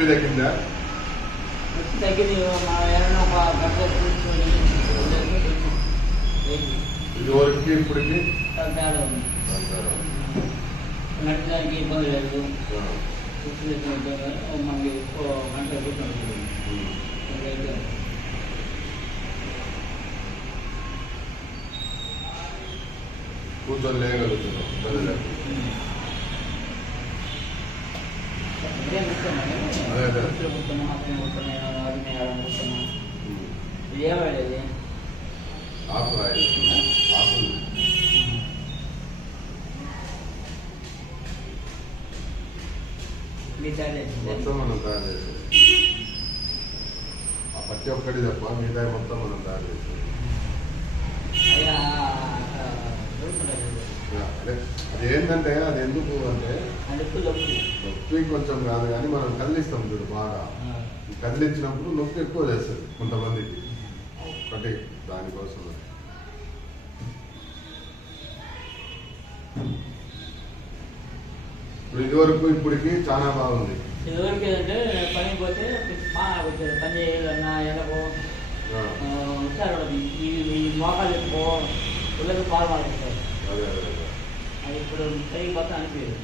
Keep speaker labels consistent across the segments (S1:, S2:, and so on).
S1: నొప్పి తగ్గిందా
S2: తగ్గింది మా ఏమైనా ఒక గంట కూర్చొని
S1: ఇది వరకు ఇప్పటికి
S2: ఇబ్బంది లేదు. మనకి ఎక్కువ గంట కూర్చొని
S1: కూర్చొని లేగలుగుతున్నాం ఇబ్బంది లేదు. అదే, అదే.
S2: ఏమేది
S1: ఆకు రాయి ఆకు
S2: మీ తల్లి
S1: మొత్తం మనం తయారు చేసాం ఆ పట్టి ఒక్కటి తప్ప మిగతా మొత్తం మనం తయారు చేసాం
S2: అయ్యా దొరుకుతుంది
S1: అదే అది ఏంటంటే అది ఎందుకు అంటే నొప్పి. కొంచెం కాదు కానీ మనం కదిలిస్తాం చూడు బాగా. కదిలించినప్పుడు నొప్పి ఎక్కువ చేస్తుంది కొంతమందికి. ఒకటి దానికోసం. ఇప్పుడు ఇదివరకు ఇప్పటికి చాలా బాగుంది.
S2: ఇదివరకు ఏంటంటే పని పోతే బాగా వచ్చేది పని చేయాలన్నా ఎలాగో వచ్చారు ఈ మోకాలు ఎక్కువ పిల్లలకి పాలు
S1: అదే
S2: ఇప్పుడు పైకి పోతా అనిపించదు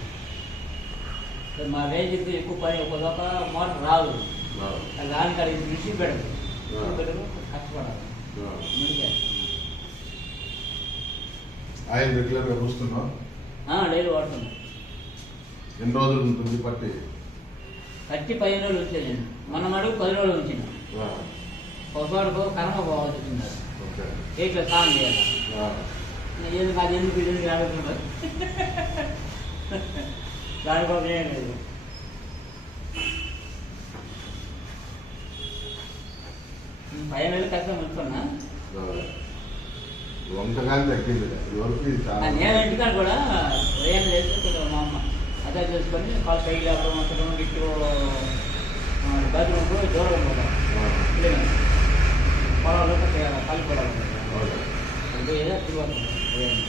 S2: మా రేంజ్కి ఎక్కువ పని ఒక దొక్క మోటార్ రాదు. దానికి అది దృష్టి పెడదు కష్టపడాలి.
S1: ఆయన రెగ్యులర్గా చూస్తున్నావు
S2: డైలీ వాడుతున్నాం.
S1: ఎన్ని రోజులు ఉంటుంది పట్టి
S2: కట్టి పదిహేను రోజులు వచ్చాను నేను మొన్న మడుగు పది రోజులు ఉంచిన.
S1: ఆ,
S2: ఒకసారి కర్మ బాగుంటుంది
S1: ఓకే.
S2: కేక్లో స్నానం చేయాలి.
S1: ఆ,
S2: ఎందుకు అది ఎందుకు ఇది ఎందుకు అడుగుతున్నారు దానికోసం ఏం లేదు. పైన వెళ్ళి కష్టం ఉంచుకున్నా
S1: ఆ. వంటగానే తగ్గింది
S2: నేను ఇంటికాడ కూడా ఉదయం చేస్తే మా అమ్మ అదే చేసుకొని కాలు లేపడం అక్కడ ఇటు బాత్రూమ్ దూరం పోతాం పొలాలు కాలి పొలాలు Ayan.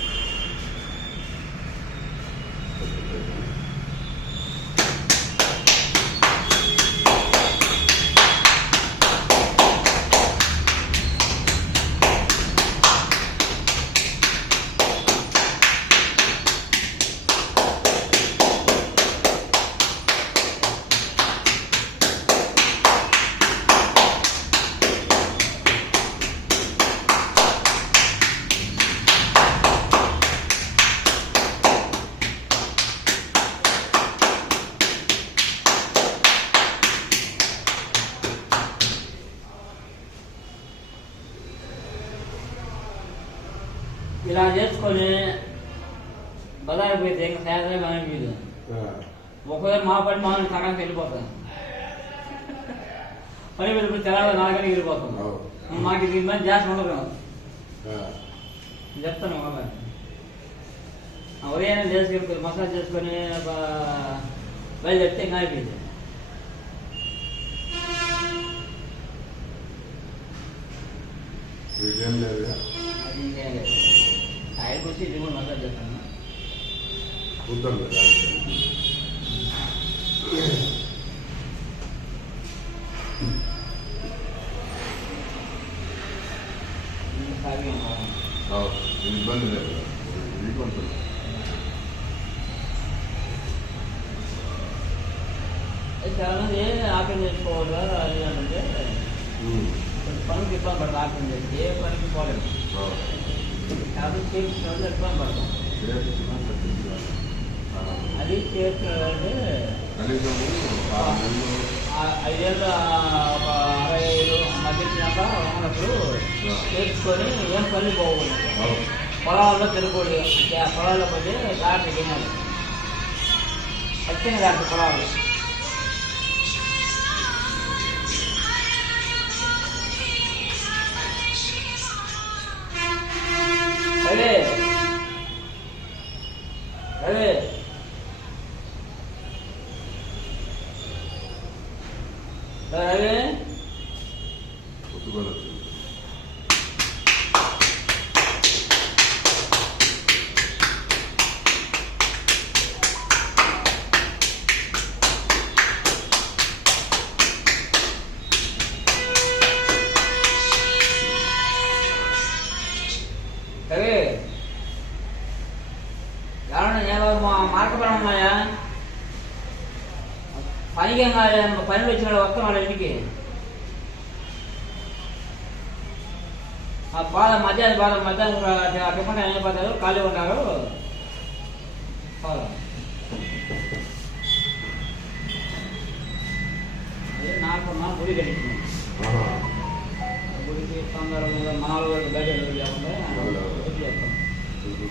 S1: ఓకే.
S2: అంటే ఏదో తిరుగుతాం ఉదయం ఇలా చేసుకొని బదాయి పోతే ఇంకా సాయంత్రం అనిపించదు
S1: ఆ,
S2: ఒకవేళ మా పని మామూలు సగానికి వెళ్ళిపోతాం పని వెళ్ళిపోయి తెల్లవారు నాలుగని వెళ్ళిపోతాం
S1: అవును.
S2: మాకు దీని మీద జాస్తి ఉండదు
S1: ఆ,
S2: చెప్తాను బాబా ఉదయం చేసుకొని మసాజ్ చేసుకొని ఒక బయలుదేరితే ఇంకా అయిపోయింది
S1: వీటేం లేదు
S2: అది ఇంకేం లేదు ఆయన వచ్చి ఇది కూడా మసాజ్ చేస్తాను
S1: చూద్దాం కదా
S2: ఇంకా సాగి
S1: అవును, ఇది ఇబ్బంది లేదు ఇది కొంచెం
S2: చాలా మంది ఆకలి చేసుకోవాలా అది అంటే
S1: ఉమ్,
S2: కొంచెం పనికి ఇబ్బంది పడతాం ఆకలి చేసి ఏ పనికి పోలేదు
S1: అవును.
S2: కాబట్టి చేసిన వాళ్ళు ఇబ్బంది పడతాం
S1: చేస్తున్నా, తగ్గించాలి. ఆ,
S2: అది చేస్తున్నాడంటే
S1: కనీసం ఆరు నెలలు
S2: ఐదేళ్ళు ఒక అరవై ఐదు మధ్య వచ్చినాక ఉన్నప్పుడు చేసుకొని ఏం పని పోకూడదు
S1: అవును.
S2: పొలాల్లో తిరగకూడదు ఆ పొలాల్లో పోతే దాటి తినాలి వచ్చిన దాటి పొలాలు Eh, eh. Hey,
S1: jangan nyalain
S2: mau marah berapa ya? కాదు పనులు వచ్చిన వస్తాం వాళ్ళ ఇంటికి ఆ బాధ మధ్యాహ్నం బాధ మధ్యాహ్నం టిఫన్ అయిపోతారు ఖాళీ ఉంటారు చాలు. అదే నాకు మా గుడి
S1: ఆహా.
S2: గుడికి తొందరగా మన వాళ్ళు బయట లేకుండా
S1: అవునా.
S2: గుడి చేస్తాం
S1: ఉహు.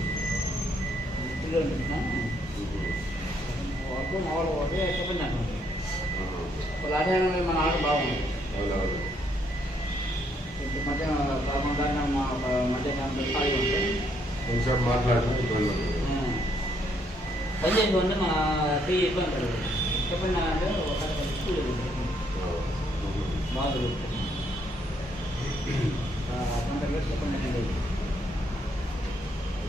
S2: ఇంటిలో ఉంటున్నా
S1: ఉహు.
S2: వాళ్ళు మా వాళ్ళు ఒకటే చెప్పండి బాగుంది. దాకా మా ఖాళీ ఉంటుంది
S1: కొంచెం మాట్లాడినా ఇబ్బంది
S2: మన చెప్పండి అంటే ఒక స్కూల్. బాగా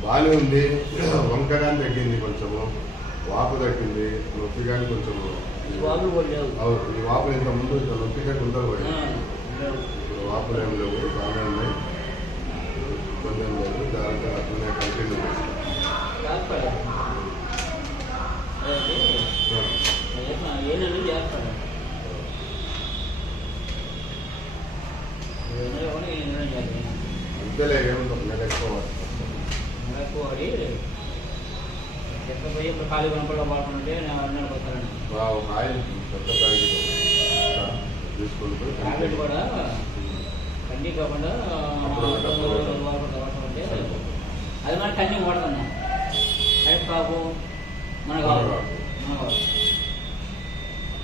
S1: బాగానే ఉంది. వంక కానీ తగ్గింది కొంచెము. వాపు తగ్గింది. నొప్పి కానీ కొంచెము. అవును ఈ వాపులు ఇంత ముందు ఇంత నొప్పి కానీ ఉండదు
S2: ఆ, లేవు.
S1: ఇప్పుడు వాపులు ఏం లేవు బాగానే ఉన్నాయి. ఇబ్బంది ఏం లేదు జాగ్రత్త అట్లనే కంటిన్యూ అంతేలే ఒక నెల ఎక్కువ
S2: ఎక్కడ పోయి ఇప్పుడు ఖాళీ కనపడ పాడుకుంటే నేను అన్నాడు పోతాను
S1: బా ఒక ఆయిల్ పెద్ద ప్యాకెట్ తీసుకుంటూ
S2: టాబ్లెట్ కూడా కండి కాకుండా
S1: అప్పుడు ఒకటి, అప్పుడు ఒకటి.
S2: వాడుకుంటా వాడుకుంటే అది మన కన్నీ వాడుతున్నాం కరెక్ట్ కాపు మనకు
S1: మనకు